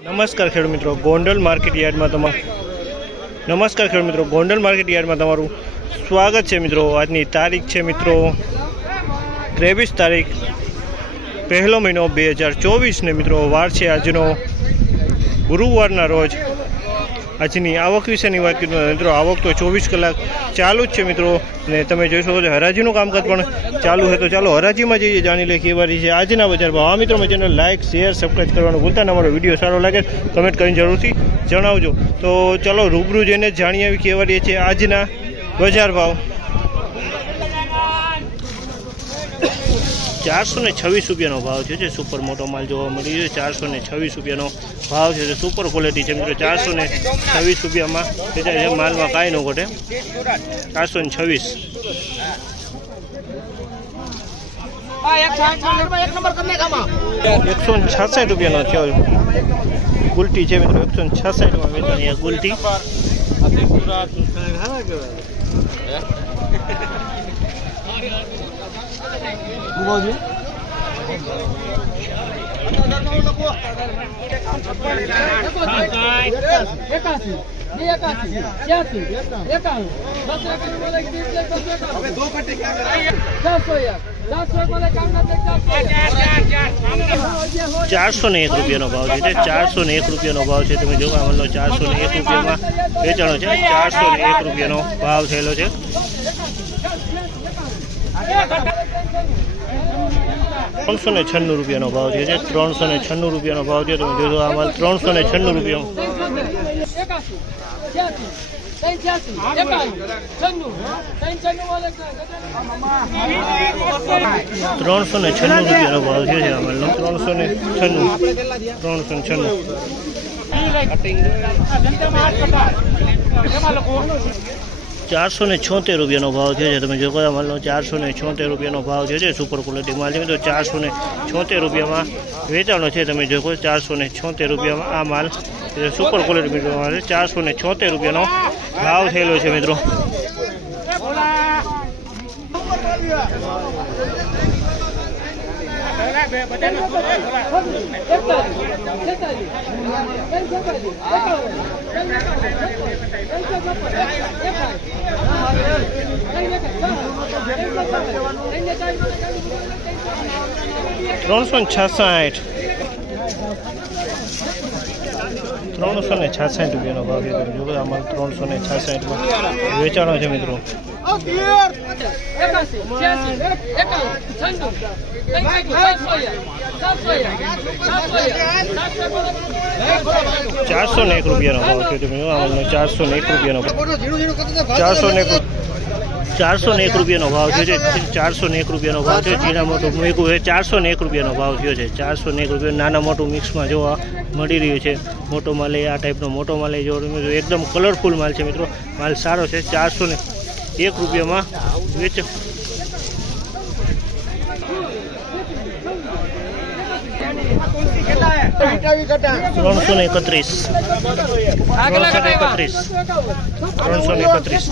નમસ્કાર ખેડૂત મિત્રો, ગોંડલ માર્કેટ યાર્ડમાં તમારું નમસ્કાર ખેડૂત મિત્રો, ગોંડલ માર્કેટ યાર્ડમાં તમારું સ્વાગત છે મિત્રો. આજની તારીખ છે મિત્રો ત્રેવીસ તારીખ, પહેલો મહિનો બે હજાર ચોવીસને મિત્રો વાર છે આજનો ગુરુવારના રોજ. આજની આવક વિશેની વાત કરીએ મિત્રો, આવક તો ચોવીસ કલાક ચાલુ જ છે મિત્રો. અને તમે જોઈ શકો છો, હરાજીનું કામકાજ પણ ચાલુ છે. તો ચાલો, હરાજીમાં જઈએ, જાણી લઈએ કેવા રહી છે આજના બજાર ભાવ. આ મિત્રો ચેનલ લાઇક શેર સબસ્ક્રાઈબ કરવાનું ભૂલતા ના. અમારો વીડિયો સારો લાગે કમેન્ટ કરીને જરૂરથી જણાવજો. તો ચાલો, રૂબરૂ જઈને જાણી આવી કેવા રહી છે આજના બજાર ભાવ. ચારસો ને છવ્વીસ રૂપિયાનો ભાવ છે. જે સુપર મોટો માલ જોવા મળી રહ્યો છે. ચારસો ને છવ્વીસ રૂપિયાનો ભાવ છે. જે સુપર ક્વોલિટી છે મિત્રો. ચારસો ને છવ્વીસ રૂપિયામાં વેચાય છે. માલમાં કાંઈ ન ઘટે. ચારસો ને છવ્વીસ. એકસો ને છાસઠ રૂપિયાનો થયો. ગુલટી છે મિત્રો. એકસો ને છાસઠમાં ગુલટી. આ એકાણું ચારસો એક ને એક રૂપિયાનો ભાવ છે તે ચારસો ને એક રૂપિયાનો ભાવ છે. તમે જોવા મળો ચારસો ને એક રૂપિયામાં વેચાણો છે. ચારસો ને એક રૂપિયાનો ભાવ થયેલો છે. ત્રણસો ને છન્નું રૂપિયાનો ભાવ છે. ત્રણસો ને છન્નું રૂપિયાનો ભાવ છે તમે જોશો આમાં ત્રણસો ને છન્નું રૂપિયા એકાસી છ્યાસી ત્રણ છ્યાસી એકાણું છન્નું ત્રણ છન્નું બોલે ત્રણસો ને છન્નું રૂપિયાનો ભાવ છે આમાં ત્રણસો ને છન્નું. ત્રણસો ને છન્નું. ચારસો ને છોતેર રૂપિયાનો ભાવ છે. તમે જો કયા માલનો ચારસો ને છોતેર રૂપિયાનો ભાવ છે. સુપર ક્વોલિટી માલ તો ચારસો ને છોતેર રૂપિયામાં વેચાણો છે. તમે જોકો ચારસો ને છોતેર રૂપિયામાં આ માલ સુપર ક્વોલિટી માલ ચારસો ને છોતેર રૂપિયાનો ભાવ થયેલો છે મિત્રો. ત્રણસો ને છાસઠ. ત્રણસો ને છાસઠ રૂપિયાનો ભાવ છે. અમારે જોકો ત્રણસો ને છાસઠમાં વેચાણો છે મિત્રો. ચારસો ને એક રૂપિયાનો ભાવ જોવો આ ચારસો ને એક રૂપિયાનો ચારસો ને એક ચારસો ને એક રૂપિયાનો ભાવ થયો છે. ચારસો ને એક રૂપિયાનો ભાવ છે ઝીણા મોટું મૂકું છે ચારસો ને એક રૂપિયાનો ભાવ થયો છે. ચારસો ને એક રૂપિયા. નાના મોટું મિક્સમાં જોવા મળી રહ્યું છે. મોટો માલ એ આ ટાઈપનો મોટો માલ એ જોવા એકદમ કલરફુલ માલ છે મિત્રો. માલ સારો છે. ચારસો ને એક રૂપિયામાં વેચ. ત્રણસો ને એકત્રીસ. ત્રણસો ને એકત્રીસ. ત્રણસો ને એકત્રીસ.